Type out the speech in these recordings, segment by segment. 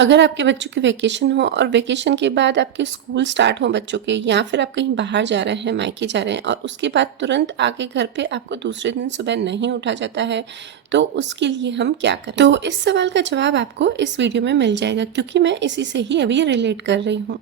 अगर आपके बच्चों की वेकेशन हो और वेकेशन के बाद आपके स्कूल स्टार्ट हो बच्चों के, या फिर आप कहीं बाहर जा रहे हैं, मायके जा रहे हैं, और उसके बाद तुरंत आके घर पे आपको दूसरे दिन सुबह नहीं उठा जाता है, तो उसके लिए हम क्या करें? तो इस सवाल का जवाब आपको इस वीडियो में मिल जाएगा, क्योंकि मैं इसी से ही अभी रिलेट कर रही हूँ।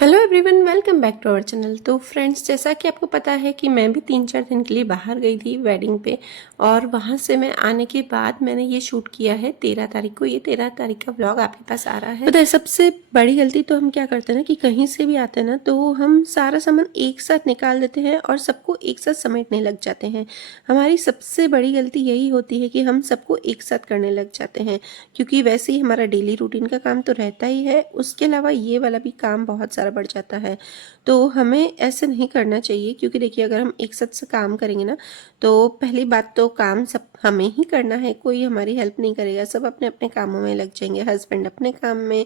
Hello everyone, welcome back to our channel. तो फ्रेंड्स, जैसा कि आपको पता है कि मैं भी 3-4 दिन के लिए बाहर गई थी वेडिंग पे, और वहाँ से मैं आने के बाद मैंने ये शूट किया है 13 तारीख को। ये 13 तारीख का व्लॉग आपके पास आ रहा है। पता है, सबसे बड़ी गलती तो हम क्या करते हैं ना, कि कहीं से भी आते हैं ना, तो हम सारा सामान एक साथ निकाल देते हैं और सबको एक साथ समेटने लग जाते हैं। हमारी सबसे बड़ी गलती यही होती है कि हम सबको एक साथ करने लग जाते हैं, क्योंकि वैसे ही हमारा डेली रूटीन का काम तो रहता ही है, उसके अलावा ये वाला भी काम बहुत सारा बढ़ जाता है। तो हमें ऐसे नहीं करना चाहिए, क्योंकि देखिए, अगर हम एक साथ से काम करेंगे ना, तो पहली बात तो काम सब हमें ही करना है, कोई हमारी हेल्प नहीं करेगा। सब अपने अपने कामों में लग जाएंगे, हस्बैंड अपने काम में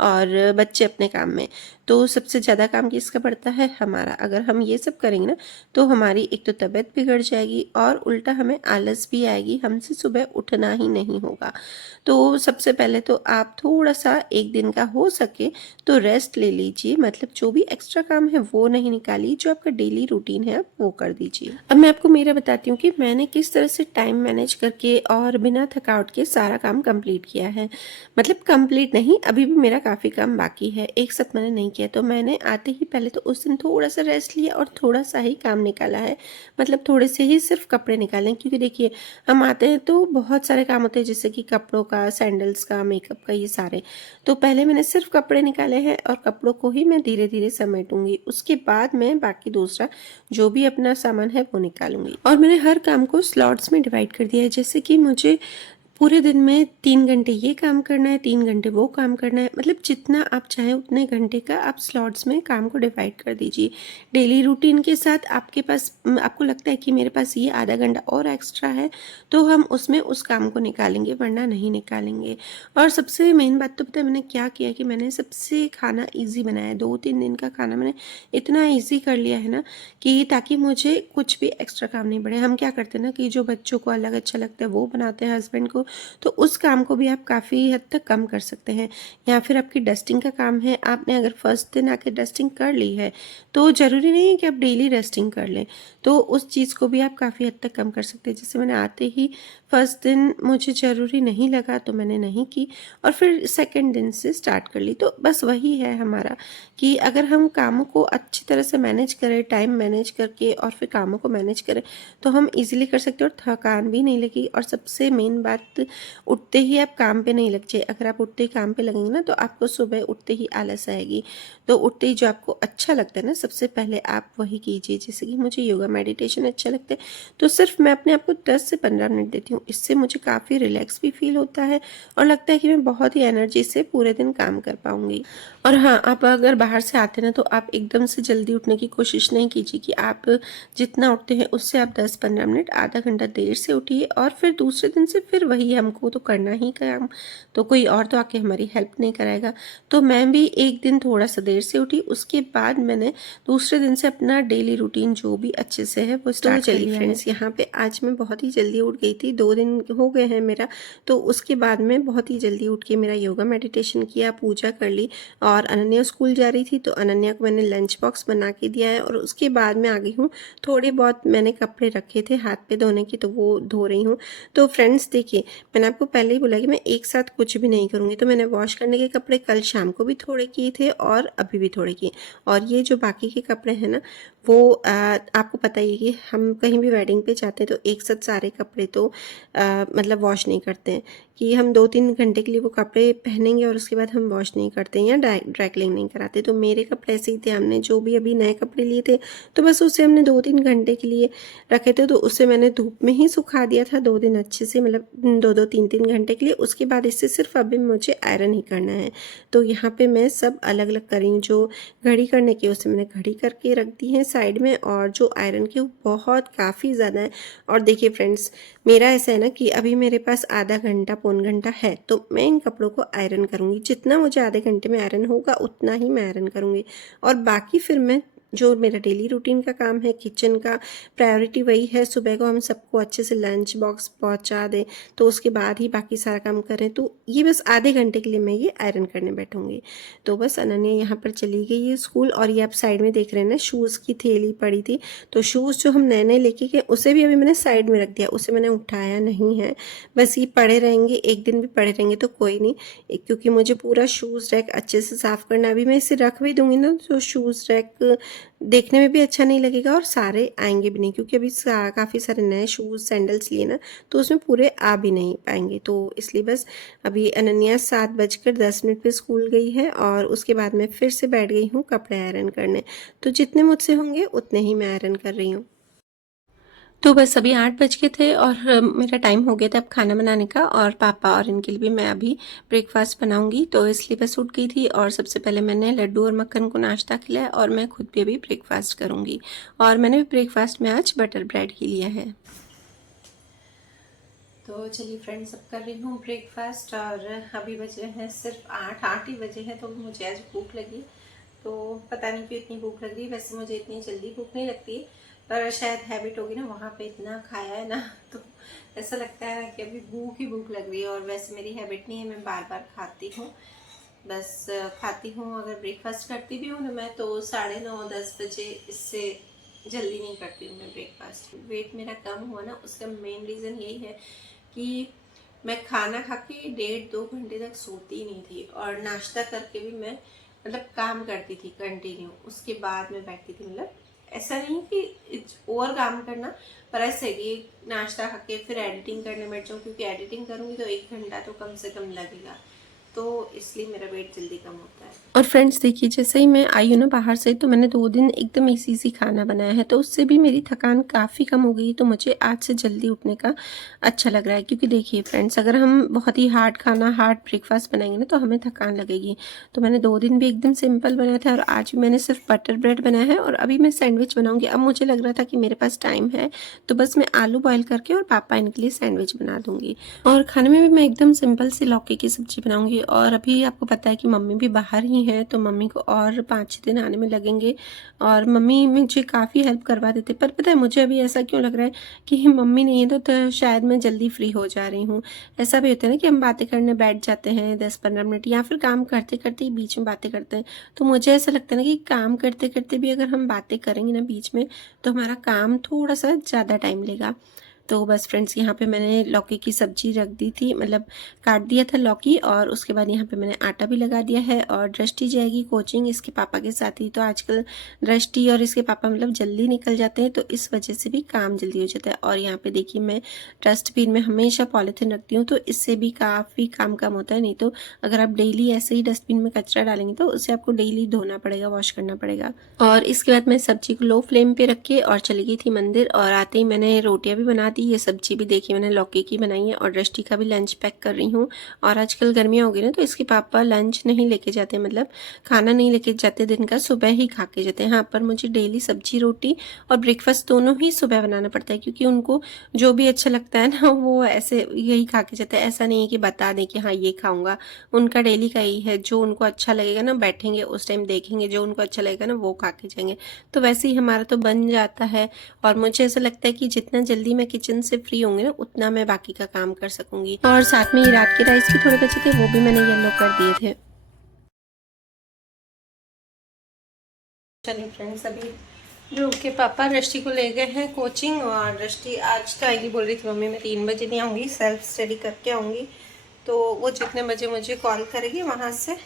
और बच्चे अपने काम में। तो सबसे ज़्यादा काम किसका पड़ता है? हमारा। अगर हम ये सब करेंगे ना, तो हमारी एक तो तबीयत बिगड़ जाएगी और उल्टा हमें आलस भी आएगी, हमसे सुबह उठना ही नहीं होगा। तो सबसे पहले तो आप थोड़ा सा एक दिन का हो सके तो रेस्ट ले लीजिए, मतलब जो भी एक्स्ट्रा काम है वो नहीं निकालिए, जो आपका डेली रूटीन है आप वो कर दीजिए। अब मैं आपको मेरा बताती हूँ कि मैंने किस तरह से टाइम मैनेज करके और बिना थकावट के सारा काम कंप्लीट किया है। मतलब कंप्लीट नहीं, अभी भी मेरा काफ़ी काम बाकी है, एक साथ मैंने नहीं किया। तो मैंने आते ही पहले तो उस दिन थोड़ा सा रेस्ट लिया और थोड़ा सा ही काम निकाला है, मतलब थोड़े से ही सिर्फ कपड़े निकाले, क्योंकि देखिए, हम आते हैं तो बहुत सारे काम होते हैं, जैसे कि कपड़ों का, सैंडल्स का, मेकअप का, ये सारे। तो पहले मैंने सिर्फ कपड़े निकाले हैं और कपड़ों को ही मैं धीरे धीरे समेटूंगी, उसके बाद मैं बाकी दूसरा जो भी अपना सामान है वो निकालूंगी। और मैंने हर काम को स्लॉट्स में डिवाइड कर दिया है, जैसे कि मुझे पूरे दिन में 3 घंटे ये काम करना है, 3 घंटे वो काम करना है, मतलब जितना आप चाहें उतने घंटे का आप स्लॉट्स में काम को डिवाइड कर दीजिए। डेली रूटीन के साथ आपके पास आपको लगता है कि मेरे पास ये आधा घंटा और एक्स्ट्रा है, तो हम उसमें उस काम को निकालेंगे, वरना नहीं निकालेंगे। और सबसे मेन बात तो पता है मैंने क्या किया, कि मैंने सबसे खाना ईजी बनाया। 2-3 दिन का खाना मैंने इतना ईजी कर लिया है ना, कि ताकि मुझे कुछ भी एक्स्ट्रा काम नहीं पड़े। हम क्या करते हैं ना, कि जो बच्चों को अलग अच्छा लगता है वो बनाते हैं, हस्बैंड को, तो उस काम को भी आप काफ़ी हद तक कम कर सकते हैं। या फिर आपकी डस्टिंग का काम है, आपने अगर फर्स्ट दिन आके डस्टिंग कर ली है, तो ज़रूरी नहीं है कि आप डेली डस्टिंग कर लें, तो उस चीज़ को भी आप काफ़ी हद तक कम कर सकते हैं। जैसे मैंने आते ही फर्स्ट दिन मुझे ज़रूरी नहीं लगा तो मैंने नहीं की, और फिर सेकेंड दिन से स्टार्ट कर ली। तो बस वही है हमारा, कि अगर हम कामों को अच्छी तरह से मैनेज करें, टाइम मैनेज करके, और फिर कामों को मैनेज करें, तो हम इजीली कर सकते हैं और थकान भी नहीं लगेगी। और सबसे मेन बात, उठते ही आप काम पे नहीं लग जाए। अगर आप उठते ही काम पे लगेंगे ना, तो आपको सुबह उठते ही आलस आएगी। तो उठते ही जो आपको अच्छा लगता है ना, सबसे पहले आप वही कीजिए। जैसे कि मुझे योगा मेडिटेशन अच्छा लगता है, तो सिर्फ मैं अपने आप को 10 से 15 मिनट देती हूँ। इससे मुझे काफ़ी रिलैक्स भी फील होता है और लगता है कि मैं बहुत ही एनर्जी से पूरे दिन काम कर पाऊँगी। और हाँ, आप अगर बाहर से आते ना, तो आप एकदम से जल्दी उठने की कोशिश नहीं कीजिए, कि आप जितना उठते हैं उससे आप 10-15 मिनट, आधा घंटा देर से उठिए, और फिर दूसरे दिन से फिर वही, हमको तो करना ही काम, तो कोई और तो आके हमारी हेल्प नहीं कराएगा। तो मैं भी एक दिन थोड़ा सा देर से उठी, उसके बाद मैंने दूसरे दिन से अपना डेली रूटीन जो भी अच्छे से है वो स्टार्ट कर लिया है। चलिए फ्रेंड्स, यहाँ पे आज मैं बहुत ही जल्दी उठ गई थी, 2 दिन हो गए हैं मेरा, तो उसके बाद मैं बहुत ही जल्दी उठ के मेरा योगा मेडिटेशन किया, पूजा कर ली। और अनन्या स्कूल जा रही थी, तो अनन्या को मैंने लंच बॉक्स बना के दिया है, और उसके बाद मैं आ गई हूँ। थोड़े बहुत मैंने कपड़े रखे थे हाथ पे धोने की, तो वो धो रही हूँ। तो फ्रेंड्स देखिए, मैंने आपको पहले ही बोला कि मैं एक साथ कुछ भी नहीं करूँगी, तो मैंने वॉश करने के कपड़े कल शाम को भी थोड़े किए थे और अभी भी थोड़े किए। और ये जो बाकी के कपड़े हैं ना, वो आपको पता ही है कि हम कहीं भी वेडिंग पे जाते हैं तो एक साथ सारे कपड़े तो मतलब वॉश नहीं करते हैं, कि हम 2-3 घंटे के लिए वो कपड़े पहनेंगे और उसके बाद हम वॉश नहीं करते हैं या ड्राई क्लीन नहीं कराते। तो मेरे कपड़े ऐसे ही थे, हमने जो भी अभी नए कपड़े लिए थे, तो बस उसे हमने 2-3 घंटे के लिए रखे थे, तो उसे मैंने धूप में ही सुखा दिया था 2 दिन अच्छे से, मतलब 2-2 3-3 घंटे के लिए। उसके बाद इससे सिर्फ अभी मुझे आयरन ही करना है। तो यहाँ पे मैं सब अलग अलग कर रही हूँ। जो घड़ी करने की उसे मैंने घड़ी करके रख दी है साइड में, और जो आयरन की वो बहुत काफ़ी ज़्यादा है। और देखिए फ्रेंड्स, मेरा ऐसा है ना, कि अभी मेरे पास आधा घंटा पौन घंटा है, तो मैं इन कपड़ों को आयरन करूँगी। जितना मुझे आधे घंटे में आयरन होगा उतना ही मैं आयरन करूँगी, और बाकी फिर मैं जो मेरा डेली रूटीन का काम है किचन का, प्रायोरिटी वही है। सुबह को हम सबको अच्छे से लंच बॉक्स पहुंचा दें, तो उसके बाद ही बाकी सारा काम करें। तो ये बस आधे घंटे के लिए मैं ये आयरन करने बैठूंगी। तो बस अनन्या यहाँ पर चली गई है स्कूल, और ये आप साइड में देख रहे हैं ना, शूज़ की थैली पड़ी थी। तो शूज़ जो हम नए नए लेके गए उसे भी अभी मैंने साइड में रख दिया, उसे मैंने उठाया नहीं है। बस ये पड़े रहेंगे, एक दिन भी पड़े रहेंगे तो कोई नहीं, क्योंकि मुझे पूरा शूज़ रैक अच्छे से साफ़ करना। अभी मैं इसे रख भी दूंगी ना तो शूज़ रैक देखने में भी अच्छा नहीं लगेगा और सारे आएंगे भी नहीं, क्योंकि अभी काफ़ी सारे नए शूज़ सैंडल्स लिए ना, तो उसमें पूरे आ भी नहीं पाएंगे। तो इसलिए बस अभी अनन्या 7:10 पे स्कूल गई है, और उसके बाद मैं फिर से बैठ गई हूँ कपड़े आयरन करने। तो जितने मुझसे होंगे उतने ही मैं आयरन कर रही हूँ। तो बस अभी 8 बज गए थे और मेरा टाइम हो गया था अब खाना बनाने का, और पापा और इनके लिए भी मैं अभी ब्रेकफास्ट बनाऊंगी। तो इसलिए बस उठ गई थी, और सबसे पहले मैंने लड्डू और मक्खन को नाश्ता खिलाया, और मैं खुद भी अभी ब्रेकफास्ट करूंगी। और मैंने भी ब्रेकफास्ट में आज बटर ब्रेड ही लिया है। तो चलिए फ्रेंड्स, अब कर रही हूँ ब्रेकफास्ट, और अभी बजे हैं सिर्फ 8 ही बजे हैं। तो मुझे आज भूख लगी, तो पता नहीं क्यों इतनी भूख लग रही है। वैसे मुझे इतनी जल्दी भूख नहीं लगती, पर शायद हैबिट होगी ना, वहाँ पे इतना खाया है ना, तो ऐसा लगता है कि अभी भूख ही भूख लग रही है। और वैसे मेरी हैबिट नहीं है, मैं बार बार खाती हूँ। बस खाती हूँ, अगर ब्रेकफास्ट करती भी हूँ ना मैं, तो 9:30-10 बजे, इससे जल्दी नहीं करती हूँ मैं ब्रेकफास्ट। वेट मेरा कम हुआ ना, उसका मेन रीज़न यही है कि मैं खाना खा के 1.5-2 घंटे तक सोती नहीं थी, और नाश्ता करके भी मैं मतलब काम करती थी कंटिन्यू, उसके बाद मैं बैठती थी। मतलब ऐसा नहीं कि ओवर काम करना, पर ऐसे कि नाश्ता खा के फिर एडिटिंग करने बैठ जाऊँ, क्योंकि एडिटिंग करूँगी तो 1 घंटा तो कम से कम लगेगा, तो इसलिए मेरा वेट जल्दी कम होता है। और फ्रेंड्स देखिए, जैसे ही मैं आई हूँ ना बाहर से, तो मैंने 2 दिन एकदम इजी खाना बनाया है, तो उससे भी मेरी थकान काफ़ी कम हो गई। तो मुझे आज से जल्दी उठने का अच्छा लग रहा है, क्योंकि देखिए फ्रेंड्स, अगर हम बहुत ही हार्ड खाना, हार्ड ब्रेकफास्ट बनाएंगे ना, तो हमें थकान लगेगी। तो मैंने 2 दिन भी एकदम सिंपल बनाया था, और आज भी मैंने सिर्फ बटर ब्रेड बनाया है, और अभी मैं सैंडविच बनाऊंगी। अब मुझे लग रहा था कि मेरे पास टाइम है, तो बस मैं आलू बॉयल करके और पापा इनके लिए सैंडविच बना दूंगी। और खाने में भी मैं एकदम सिंपल सी लौकी की सब्जी बनाऊंगी। और अभी आपको पता है कि मम्मी भी बाहर ही हैं, तो मम्मी को और 5-6 दिन आने में लगेंगे, और मम्मी मुझे काफ़ी हेल्प करवा देते। पर पता है मुझे अभी ऐसा क्यों लग रहा है कि मम्मी नहीं है, तो शायद मैं जल्दी फ्री हो जा रही हूँ। ऐसा भी होता है ना कि हम बातें करने बैठ जाते हैं 10-15 मिनट, या फिर काम करते करते ही बीच में बातें करते हैं। तो मुझे ऐसा लगता है ना कि काम करते करते भी अगर हम बातें करेंगे ना बीच में, तो हमारा काम थोड़ा सा ज़्यादा टाइम लेगा। तो बस फ्रेंड्स, यहाँ पे मैंने लौकी की सब्जी रख दी थी, मतलब काट दिया था लौकी, और उसके बाद यहाँ पे मैंने आटा भी लगा दिया है। और दृष्टि जाएगी कोचिंग इसके पापा के साथ ही, तो आजकल दृष्टि और इसके पापा मतलब जल्दी निकल जाते हैं, तो इस वजह से भी काम जल्दी हो जाता है। और यहाँ पे देखिए, मैं डस्टबिन में हमेशा पॉलीथीन रखती हूँ, तो इससे भी काफ़ी काम कम होता है। नहीं तो अगर आप डेली ऐसे ही डस्टबिन में कचरा डालेंगे, तो उसे आपको डेली धोना पड़ेगा, वॉश करना पड़ेगा। और इसके बाद मैं सब्जी को लो फ्लेम पे रख के और चली गई थी मंदिर, और आते ही मैंने रोटियां भी बना दी। ये सब्जी भी देखी मैंने लौकी की बनाई है, और दृष्टि का भी लंच पैक कर रही हूँ। और आजकल गर्मियाँ हो गई ना, तो इसके पापा लंच नहीं लेके जाते, मतलब खाना नहीं लेके जाते दिन का, सुबह ही खा के जाते हैं। हाँ, पर मुझे डेली सब्जी रोटी और ब्रेकफास्ट दोनों ही सुबह बनाना पड़ता है, क्योंकि उनको जो भी अच्छा लगता है ना, वो ऐसे यही खा के जाते हैं। ऐसा नहीं है कि बता दें कि हाँ ये खाऊंगा, उनका डेली का ही है। जो उनको अच्छा लगेगा ना, बैठेंगे उस टाइम देखेंगे, जो उनको अच्छा लगेगा ना वो खा के जाएंगे। तो वैसे ही हमारा तो बन जाता है। और मुझे ऐसा लगता है कि जितना जल्दी मैं किचन से फ्री होंगी ना, उतना मैं बाकी का काम कर सकूंगी। और साथ में ही रात के राइस भी थोड़े बचे थे, वो भी मैंने येलो कर दिए थे। चलिए फ्रेंड्स, अभी ध्रुव के पापा दृष्टि को ले गए हैं कोचिंग, और दृष्टि आज तो आएगी, बोल रही थी मम्मी मैं 3 बजे नहीं आऊँगी, सेल्फ स्टडी करके आऊँगी। तो वो जितने बजे मुझे कॉल करेगी वहाँ से,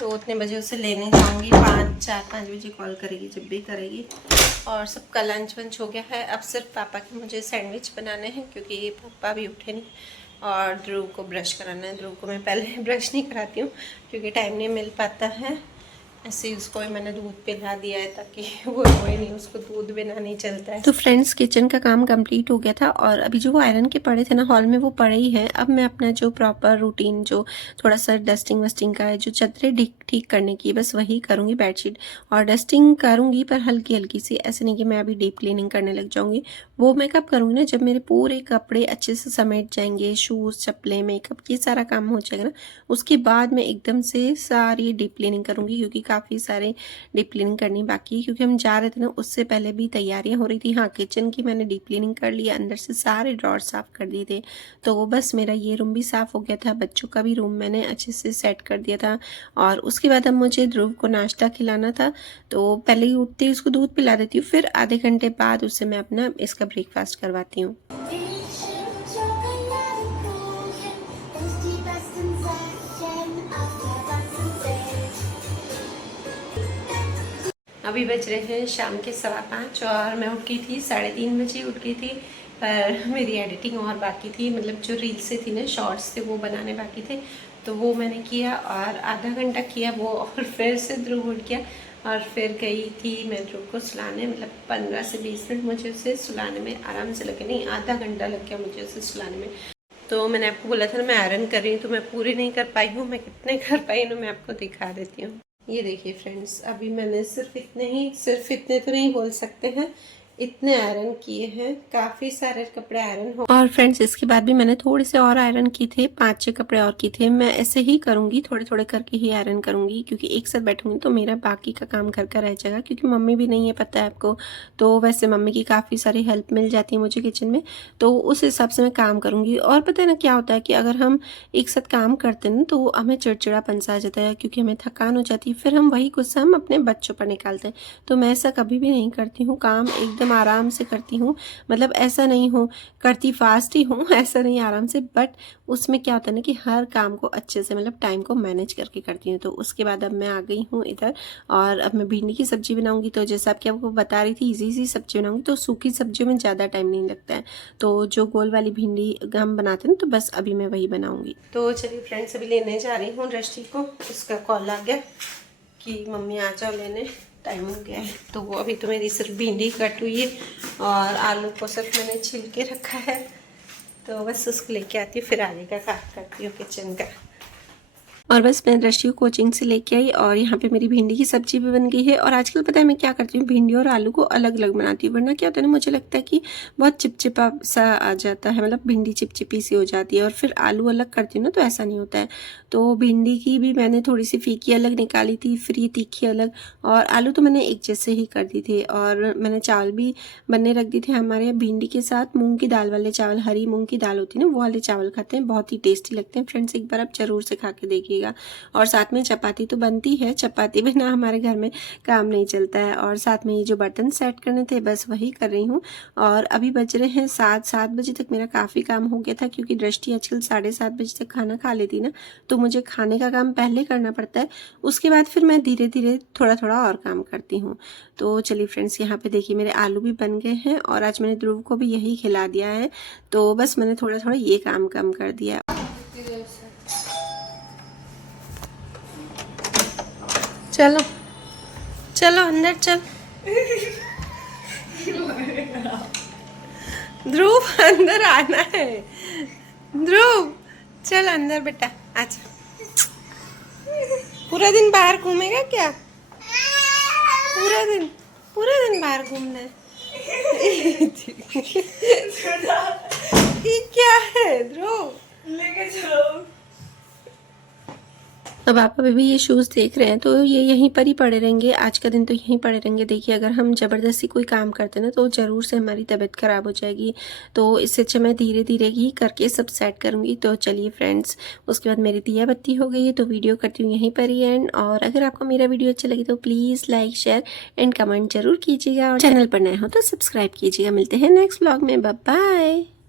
तो उतने बजे उसे लेने जाऊँगी। 4-5 बजे कॉल करेगी, जब भी करेगी। और सबका लंच वंच हो गया है, अब सिर्फ पापा के मुझे सैंडविच बनाने हैं, क्योंकि पापा भी उठे नहीं। और ध्रुव को ब्रश कराना है। ध्रुव को मैं पहले ब्रश नहीं कराती हूँ, क्योंकि टाइम नहीं मिल पाता है। ऐसे ही उसको ही मैंने दूध पिला दिया है, ताकि वो रोए नहीं, उसको दूध बिना नहीं चलता है। तो फ्रेंड्स, किचन का काम कंप्लीट हो गया था, और अभी जो वो आयरन के पड़े थे ना हॉल में, वो पड़े ही हैं। अब मैं अपना जो प्रॉपर रूटीन, जो थोड़ा सा डस्टिंग वस्टिंग का है, जो चदरें ठीक करने की, बस वही करूँगी। बेडशीट और डस्टिंग करूँगी, पर हल्की हल्की सी, ऐसे नहीं कि मैं अभी डीप क्लीनिंग करने लग जाऊँगी। वो मैं कब करूँगी ना, जब मेरे पूरे कपड़े अच्छे से समेट जाएंगे, शूज़, चप्पलें, मेकअप, ये सारा काम हो जाएगा ना, उसके बाद मैं एकदम से सारी डीप क्लीनिंग करूँगी, क्योंकि काफ़ी सारे डीप क्लीनिंग करनी बाकी है। क्योंकि हम जा रहे थे ना, उससे पहले भी तैयारियाँ हो रही थी। हाँ, किचन की मैंने डीप क्लीनिंग कर लिया, अंदर से सारे ड्रॉर साफ़ कर दिए थे। तो बस मेरा ये रूम भी साफ़ हो गया था, बच्चों का भी रूम मैंने अच्छे से सेट कर दिया था। और उसके बाद अब मुझे ध्रुव को नाश्ता खिलाना था, तो पहले ही उठते ही उसको दूध पिला देती हूँ, फिर आधे घंटे बाद उससे मैं अपना इसका ब्रेकफास्ट करवाती हूँ। अभी बज रहे हैं शाम के 5:15 और मैं उठ गई थी 3:30 बजे उठ गई थी। पर मेरी एडिटिंग और बाकी थी, मतलब जो रील्स से थी ना, शॉर्ट्स थे, वो बनाने बाकी थे। तो वो मैंने किया और आधा घंटा किया वो, और फिर से ध्रुव उठ गया और फिर गई थी मैं ध्रुव को सुलाने। मतलब 15 से 20 मिनट मुझे उसे सुलाने में आराम से लगे, नहीं आधा घंटा लग गया मुझे उसे सुलाने में। तो मैंने आपको बोला था ना मैं आयरन कर रही हूँ, तो मैं पूरी नहीं कर पाई हूँ। मैं कितने कर पाई हूँ मैं आपको दिखा देती हूँ। ये देखिए फ्रेंड्स, अभी मैंने सिर्फ इतने तो नहीं बोल सकते हैं, इतने आयरन किए हैं। काफ़ी सारे कपड़े आयरन हो, और फ्रेंड्स इसके बाद भी मैंने थोड़े से और आयरन किए थे, 5-6 कपड़े और किए थे। मैं ऐसे ही करूँगी, थोड़े थोड़े करके ही आयरन करूँगी, क्योंकि एक साथ बैठूंगी तो मेरा बाकी का काम घर का रह जाएगा। क्योंकि मम्मी भी नहीं है, पता है आपको, तो वैसे मम्मी की काफ़ी सारी हेल्प मिल जाती है मुझे किचन में, तो उस हिसाब से मैं काम करूँगी। और पता है ना क्या होता है कि अगर हम एक साथ काम करते हैं ना, तो हमें चिड़चिड़ापन सा आ जाता है, क्योंकि हमें थकान हो जाती है, फिर हम वही गुस्सा हम अपने बच्चों पर निकालते हैं। तो मैं ऐसा कभी भी नहीं करती हूँ, काम एकदम आराम से करती हूँ। मतलब ऐसा नहीं हो करती फास्ट ही हूँ, ऐसा नहीं, आराम से। बट उसमें क्या होता है ना कि हर काम को अच्छे से, मतलब टाइम को मैनेज करके करती हूँ। तो उसके बाद अब मैं आ गई हूँ इधर, और अब मैं भिंडी की सब्जी बनाऊंगी। तो जैसा कि आपको बता रही थी, इजी सी सब्जी बनाऊंगी, तो सूखी सब्जियों में ज़्यादा टाइम नहीं लगता है। तो जो गोल वाली भिंडी हम बनाते हैं ना, तो बस अभी मैं वही बनाऊंगी। तो चलिए फ्रेंड्स, अभी लेने जा रही हूँ दृष्टि को, उसका कॉल आ गया कि मम्मी आ जाओ लेने, टाइम हो गया है। तो वो अभी तो मेरी सिर्फ भिंडी कट हुई है और आलू को सिर्फ मैंने छिल के रखा है, तो बस उसको लेके आती हूँ, फिर आगे का काम करती हूँ किचन का। और बस मैं दृष्टि को कोचिंग से लेके आई, और यहाँ पे मेरी भिंडी की सब्जी भी बन गई है। और आजकल पता है मैं क्या करती हूँ, भिंडी और आलू को अलग अलग बनाती हूँ, वरना क्या होता है ना, मुझे लगता है कि बहुत चिपचिपा सा आ जाता है, मतलब भिंडी चिपचिपी सी हो जाती है। और फिर आलू अलग करती हूँ ना, तो ऐसा नहीं होता है। तो भिंडी की भी मैंने थोड़ी सी फीकी अलग निकाली थी, फिर ये तीखी अलग, और आलू तो मैंने एक जैसे ही कर दी थी। और मैंने चावल भी बनने रख दी थे। हमारे यहाँ भिंडी के साथ मूंग की दाल वाले चावल, हरी मूंग की दाल होती है ना, वो वाले चावल खाते हैं, बहुत ही टेस्टी लगते हैं। फ्रेंड्स एक बार आप जरूर से खा के देखिएगा। और साथ में चपाती तो बनती है, चपाती बिना हमारे घर में काम नहीं चलता है। और साथ में ये जो बर्तन सेट करने थे, बस वही कर रही हूँ। और अभी बज रहे हैं 7 बजे तक मेरा काफ़ी काम हो गया था, क्योंकि दृष्टि आजकल 7:30 बजे तक खाना खा लेती ना, तो मुझे खाने का काम पहले करना पड़ता है। उसके बाद फिर मैं धीरे धीरे थोड़ा थोड़ा और काम करती हूँ। तो चलिए फ्रेंड्स, यहाँ पे देखिए मेरे आलू भी बन गए हैं, और आज मैंने ध्रुव को भी यही खिला दिया है। तो बस मैंने थोड़ा थोड़ा ये काम कम कर दिया है। चलो चलो अंदर चल ध्रुव, अंदर आना है। ध्रुव चल अंदर बेटा, अच्छा। पूरा दिन बाहर घूमेगा क्या? पूरा दिन बाहर घूमना है? ये क्या है ध्रुव? लेके चलो। अब आप अभी भी ये शूज़ देख रहे हैं, तो ये यहीं पर ही पड़े रहेंगे, आज का दिन तो यहीं पड़े रहेंगे। देखिए अगर हम ज़बरदस्ती कोई काम करते हैं ना, तो ज़रूर से हमारी तबीयत ख़राब हो जाएगी। तो इससे अच्छा मैं धीरे धीरे ही करके सब सेट करूँगी। तो चलिए फ्रेंड्स, उसके बाद मेरी दिया बत्ती हो गई है, तो वीडियो करती हूँ यहीं पर ही एंड। और अगर आपको मेरा वीडियो अच्छा लगे तो please like, share and comment जरूर कीजिएगा, और चैनल पर नए हो तो सब्सक्राइब कीजिएगा। मिलते हैं नेक्स्ट व्लॉग में, बाय बाय।